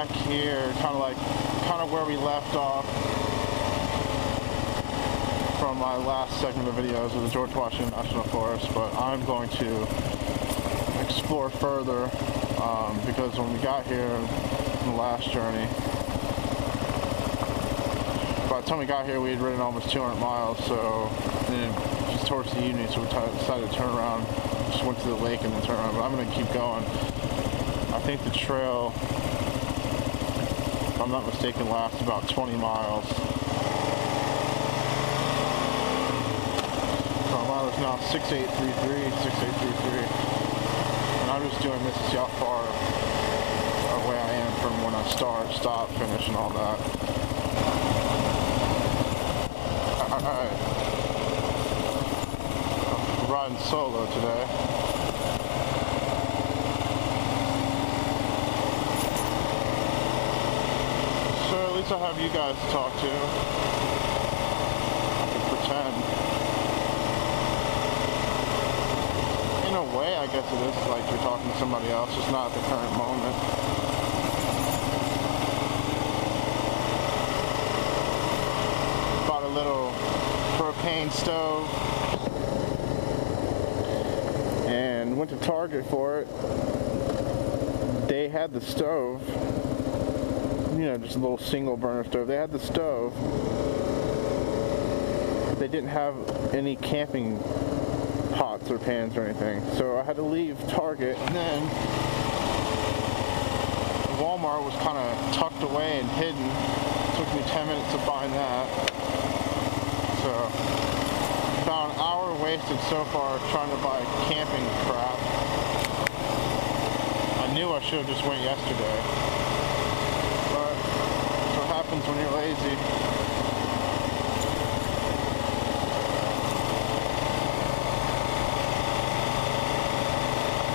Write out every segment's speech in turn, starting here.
back here, kind of where we left off from my last segment of videos of the George Washington National Forest, but I'm going to explore further because when we got here in the last journey, by the time we got here we had ridden almost 200 miles, so just towards the evening, so we decided to turn around, just went to the lake and then turn around, but I'm going to keep going. I think the trail, if I'm not mistaken, lasts about 20 miles. So our mile is now 6833, and I'm just doing this to see how far away I am from when I start, stop, finish, and all that. Alright. We're riding solo today. At least I have you guys to talk to. I can pretend. In a way, I guess it is like you're talking to somebody else, just not at the current moment. Bought a little propane stove and went to Target for it. They had the stove. You know, just a little single burner stove. They had the stove. They didn't have any camping pots or pans or anything. So I had to leave Target, and then Walmart was kind of tucked away and hidden. It took me 10 minutes to find that. So about an hour wasted so far trying to buy camping crap. I knew I should have just went yesterday. When you're lazy.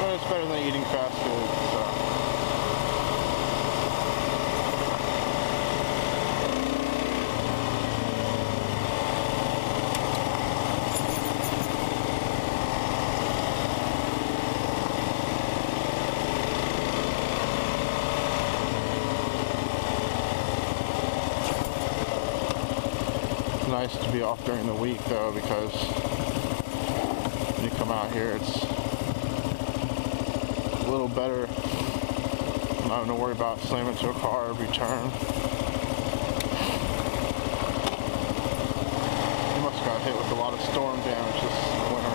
But it's better than eating fast food, so. Nice to be off during the week though, because when you come out here it's a little better. I'm not having to worry about slamming into a car every turn. You must have got hit with a lot of storm damage this winter.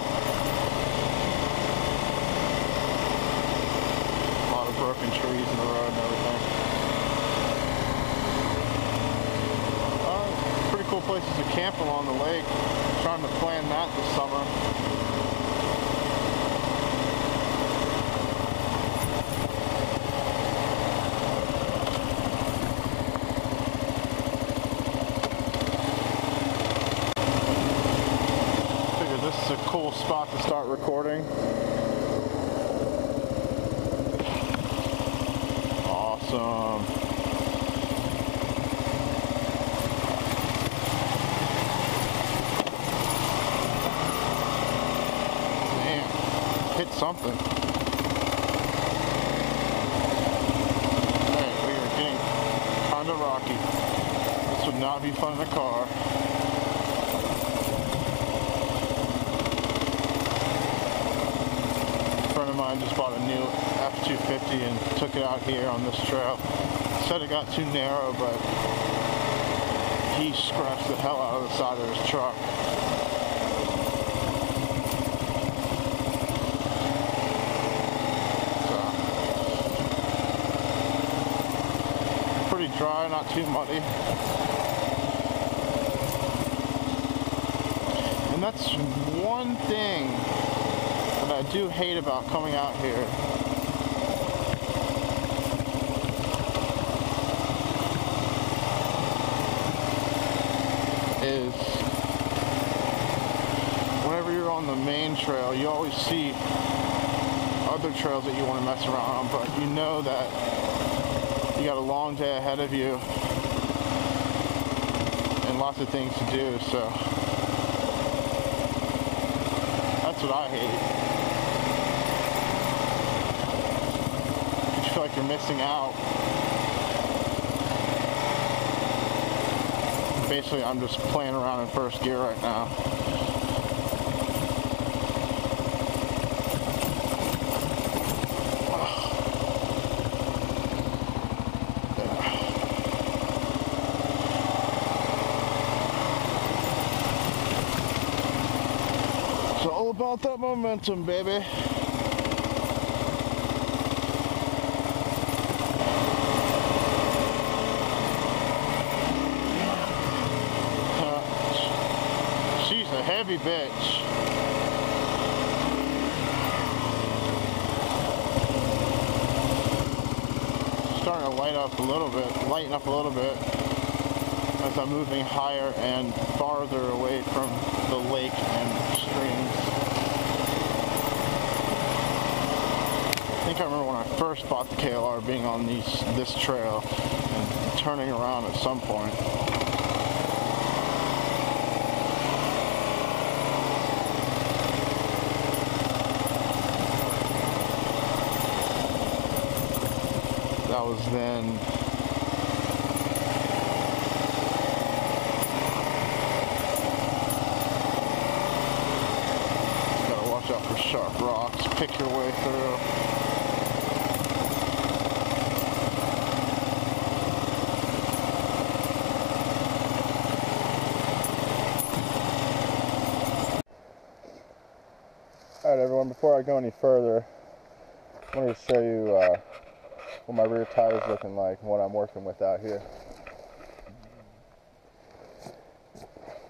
A lot of broken trees in the road and everything. Cool places to camp along the lake. I'm trying to plan that this summer. Figure this is a cool spot to start recording. Awesome. Hit something. Hey, we are getting kind of rocky. This would not be fun in a car. A friend of mine just bought a new F250 and took it out here on this trail. Said it got too narrow, but he scratched the hell out of the side of his truck. Dry, not too muddy. And that's one thing that I do hate about coming out here. Is whenever you're on the main trail, you always see other trails that you want to mess around on, but you know that you got a long day ahead of you and lots of things to do, so that's what I hate. You feel like you're missing out basically I'm just playing around in first gear right now. It's all about that momentum, baby. She's a heavy bitch. Starting to lighten up a little bit as I'm moving higher and farther away from the lake and streams. I think I remember when I first bought the KLR being on this trail and turning around at some point. That was then. Gotta watch out for sharp rocks, pick your way through. Alright everyone, before I go any further, I wanted to show you what my rear tire is looking like and what I'm working with out here.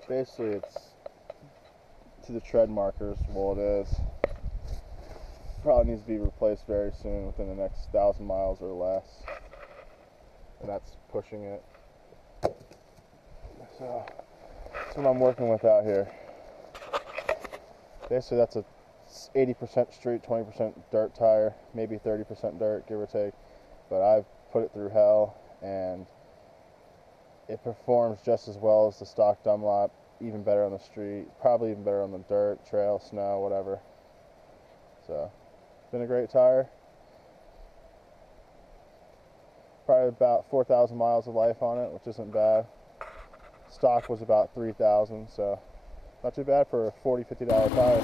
Basically it's to the tread markers, well it is. Probably needs to be replaced very soon, within the next 1,000 miles or less. And that's pushing it. So that's what I'm working with out here. Basically that's a 80% street, 20% dirt tire, maybe 30% dirt, give or take. But I've put it through hell, and it performs just as well as the stock Dunlop, even better on the street, probably even better on the dirt, trail, snow, whatever. So, it's been a great tire. Probably about 4,000 miles of life on it, which isn't bad. Stock was about 3,000, so not too bad for a $40, $50 tire.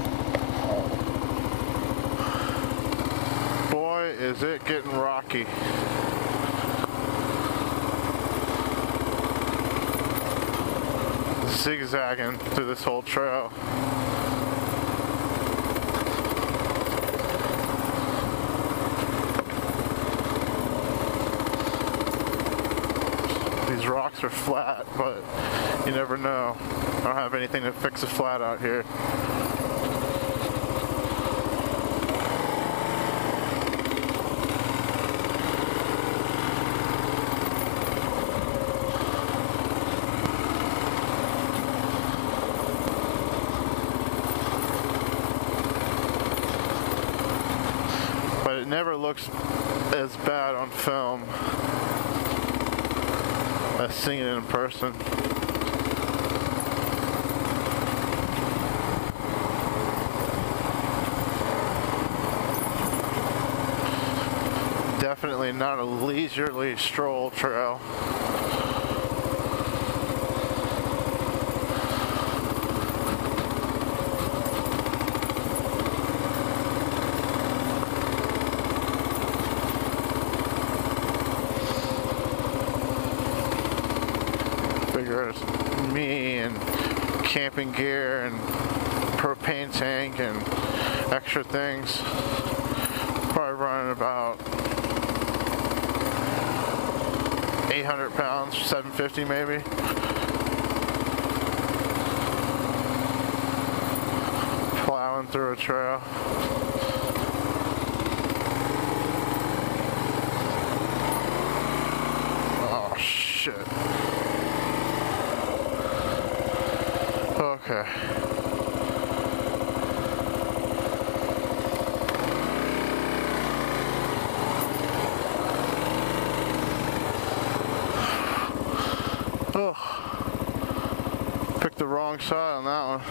Boy, is it getting rocky. Zigzagging through this whole trail. These rocks are flat, but you never know. I don't have anything to fix a flat out here. But it never looks as bad on film as seeing it in person. Definitely not a leisurely stroll trail. Figures me and camping gear and propane tank and extra things, probably running about 800 pounds, 750 maybe. Plowing through a trail. Oh shit. Okay. Oh, picked the wrong side on that one.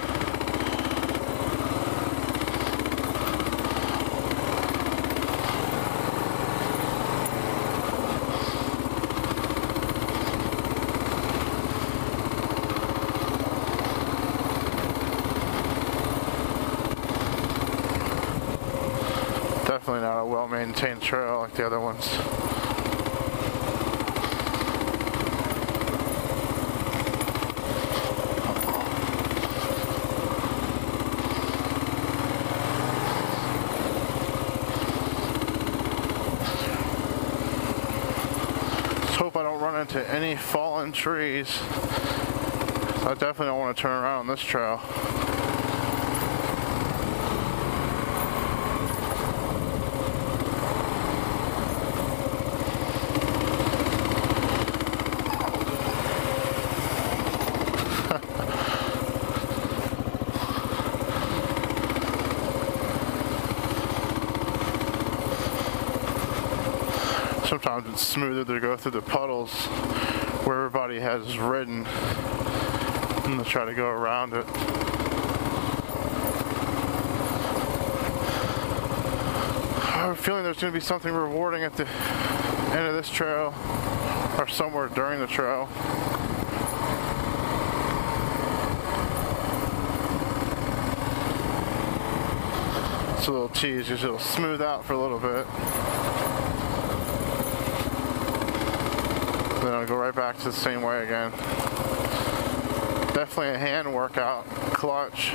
maintained trail like the other ones. Just hope I don't run into any fallen trees. I definitely don't want to turn around on this trail. Sometimes it's smoother to go through the puddles where everybody has ridden and to try to go around it. I have a feeling there's going to be something rewarding at the end of this trail or somewhere during the trail. It's a little tease, just it'll smooth out for a little bit. Then I'll go right back to the same way again. Definitely a hand workout, clutch.